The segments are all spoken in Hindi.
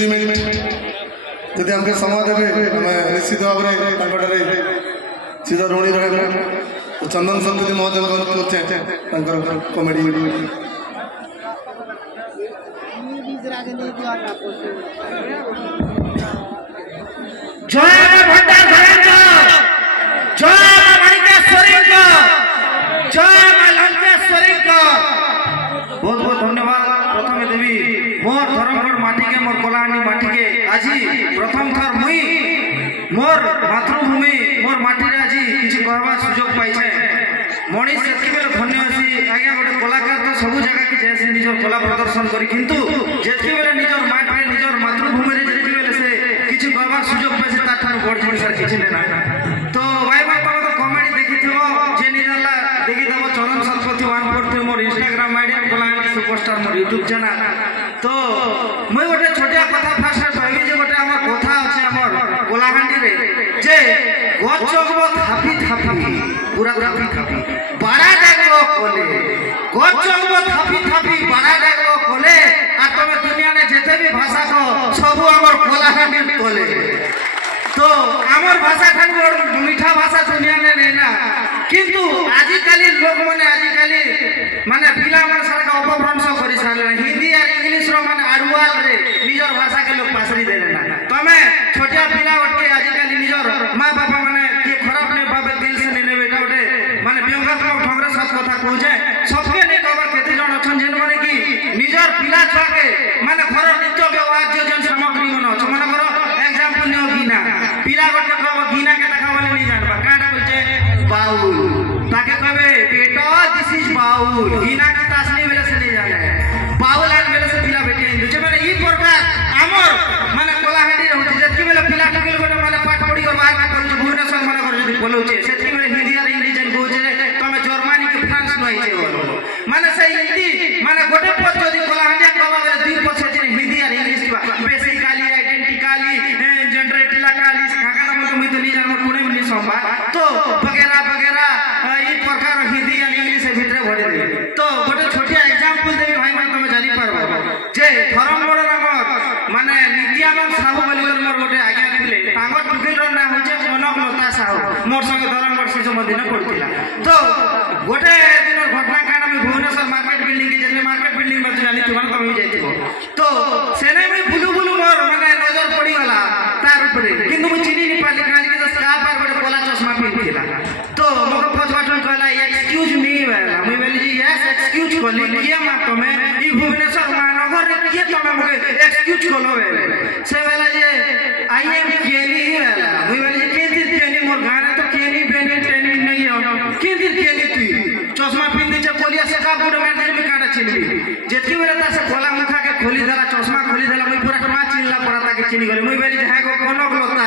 2 मिनट यदि हमके समय देवे हमें निश्चित भाव में सीधा ऋणी रहे तो चंदन सत्ती महोदय कॉमेडी जय भंडार जय मणिकेश्वरी जय लंकेश्वरी बहुत बहुत धन्यवाद प्रथम देवी मोर धर्मगढ़ माटी के मोर कलाहांडी माटी के आज प्रथम थर मुई मोर मातृभूमि मोर माटी रे आज किछि कहबा सुयोग पाइछे मणि सेति बेले धन्य अछि आज्ञा गोटे कलाकार तो सब जगह की जैसे निजर कला प्रदर्शन करी किंतु जेति बेले निजर माटी रे निजर मातृभूमि रे जेति बेले से किछि कहबा सुयोग पाइछे ता थार बड़ जिनिस किछि ना तो भाई भाई तमे तो कॉमेडी देखिथिबो जे निजला देखिथबो चरण सरस्वती 143 मोर इंस्टाग्राम आईडी कलाहांडी सुपरस्टार मोर यूट्यूब चैनल तो मैं गोटे छोटिया कथा फास्ट कहबी जे गोटे हमर कथा अछि हमर कलाहांडी रे जे गचगबो थापी थापी पूरा थापी थापी बड़ा डागबो कोले गचगबो थापी थापी बड़ा डागबो कोले आ तमे दुनिया ने जेते भी भाषा को सब हमर कलाहांडी कोले तो आमर भाषा खान मीठा भाषा दुनिया ने नहीं ना किंतु आजिकाली लोक माने आजिकाली माने पिला मन सारा अपभ्रंश करि सारे हिंदी और इंग्लिश रो माने आडुआल रे निजर भाषा के लोग पासरी दे ना तमे छोटिया पिला उठके आजिकाली निजर मां बाबा माने के खराब ने भाबे दिल से ने बेटा उठे माने व्यंगात्मक ढंग सत कथा कहू जाए सबके ने कहबा केते जण अछन जेन माने कि निजर पिला छुआ के माने घर नित्य व्यवहार जन सामग्री मन छ माने करो एग्जांपल ने गिना पिला गोटे कहबो गिना के देखा वाले नहीं जानबा काटा बोलचे बाउल ताके कहबे बेटा दिस इज बाउल गिना के तासनी बेले से नहीं जाने बाउल आन बेले से पिला बेटे हिंदू जे माने ई प्रकार हमर माने कलाहांडी रहउची जेति बेले पिला टकेल गोटे माने पाठ पढ़ी कर बाहर कर भुवनेश्वर माने कर जदी बोलउचे सेति बेले हिंदी और इंग्लिश जन कहउचे तमे जर्मनी के फ्रांस न आइछे बोलो माने से हिंदी माने गोटे पद जदी कलाहांडी कहबा बेले दुई पद से हिंदी और इंग्लिश के बेसिकली आइडेंटिकली जनरेटिला काली खाका मतलब मैं तो नहीं जान मोर पुणे में संभा तो वगैरह वगैरह ई प्रकार हिंदी और इंग्लिश के भीतर भरे दे तो गोटे छोटिया एग्जांपल देबी भाई माने तुम जानि पारबो जे धर्मगढ़ राम माने नित्यानंद साहू बोली मोर गोटे आज्ञा थिले तांगर टुकिल रो ना होचे कनकलता साहू मोर संग धर्मगढ़ शिशु मंदिर पड़तिला तो गोटे दिन घटना कांड में भुवनेश्वर मार्केट बिल्डिंग के जे मार्केट बिल्डिंग में जानि तुम कमी जाइतिबो तो सेने में बुलु बुलु मोर माने नजर पड़ी वाला तार ऊपर किंतु मैं चिनी नहीं पाली खाली के का पर बड़े कोला चश्मा पिनथिला तो मोके फर्स्ट बटन कहला एक्सक्यूज मी वाला मैं बोली जी यस एक्सक्यूज कहली ये मा तमे ई भुवनेश्वर महानगर रे के तमे मोके एक्सक्यूज कहलो बे से वाला जे आई एम केनी वाला मैं बोली के दिन केनी मोर गाना तो केनी बेनी ट्रेनिंग नहीं हो के दिन केनी तू चश्मा पिन दे कोलिया से का पूरा मैटर में काटा चिनबी जेती बेला ता से कोला मुखा के खोली देला चश्मा खोली देला मैं पूरा टमा चिनला पड़ता के चिनी गली मैं बोली है को कोनो गलता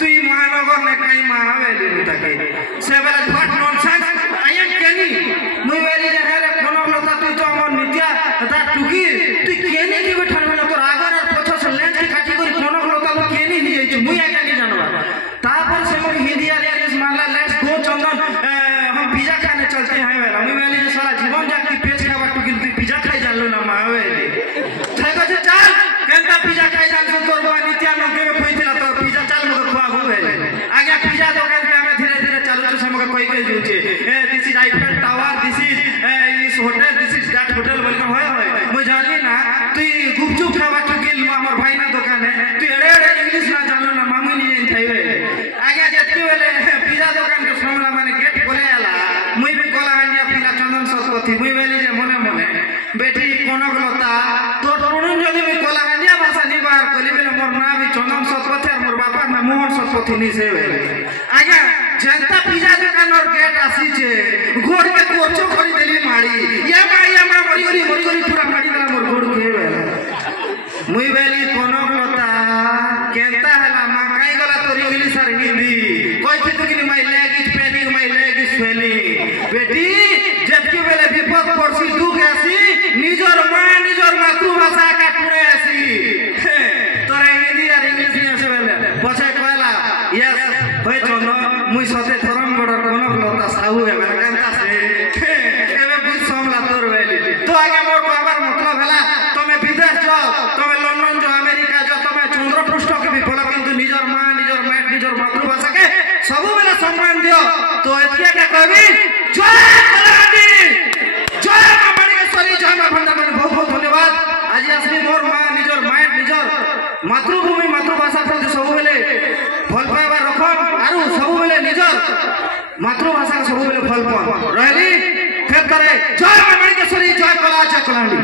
तू ई महानगर में कई महावेली तके से बेला व्हाट नॉनसेंस आई एम केनी मैं बोली है रे कोनो गलता तू तो हमर नित्या ता टुकी तू केनी की बैठन में तो आगर और पछो से लेंस के काटी कोई कोनो गलता तो केनी नहीं जाई मुई आके नहीं जानबा तापर से मोर हिंदी और इंग्लिश मारला लेट्स गो चंदन हम पिज्जा खाने चलते हैं वाला मैं बोली सारा जीवन जाके पेट खावा टुकी पिज्जा खाई जान लो ना महावेली ठीक है चल केनका पिज्जा खाई जान तो तोर बा नित्यानंद के खोइतिला तो पिज्जा चल मके खुआबू है आगे पिज्जा दुकान पे हमें धीरे धीरे चालू से हमके कोई कोई Juche this is Eiffel tower this is hotel this is that hotel welcome होय मैं जानी ना तू गुपचुप खावा टुकिल हमर भाई ना दुकान है तू एड़े एड़े इंग्लिश ना जानलो ना मामी नहीं थाइवे आगे जेती वाले पिज्जा दुकान के सामने माने गेट खोले आला मुई भी कलाहांडी पिला चंदन सरस्वती मुई बोली जे मने मने बेटी कोनो गलता तो तोरण जदी मैं कलाहांडी भाषा नहीं बाहर कली बेले मोर ना भी चंदन सरस्वती और मोर बापा ना मोहन सरस्वती नहीं से आगे जनता पिज्जा दुकान और गेट आसी छे गोड़ के कोचो करी देली मारी ये मां मरी गरी पूरा मारी देला मोर गोड़ के बेला मुई बेली कोनो गलता केनता हला मां काई गला तोरी इंग्लिश और हिंदी कोई थी तो कि my leg is paining my leg is failing बेटी जबकि बेले विपद पड़सी दुख आसी निजर मां निजर मातृभाषा का टुरे आसी तोरे हिंदी और इंग्लिश नहीं आसे बेले पछे कहला यस भाई चनो मुई सते थरम बड़ कोनो गलता साहू है मेरा कांता से एबे बुझ समला तोर बेली तो आगे मोर कहबार मतलब हला तमे विदेश जाओ तमे लंदन जाओ अमेरिका जाओ तो एतिया क्या कहबी जय कलाहांडी जय मां माणिकेश्वरी जय मां भंडारमणि बहुत बहुत धन्यवाद आज आसमी मोर मां निजर माइंड निजर मातृभूमि मातृभाषा प्रति सब बेले भल पाइबा रखन आरु सब बेले निजर मातृभाषा सब बेले भल पान रहली फिर करे जय मां माणिकेश्वरी जय कला जय कलाहांडी।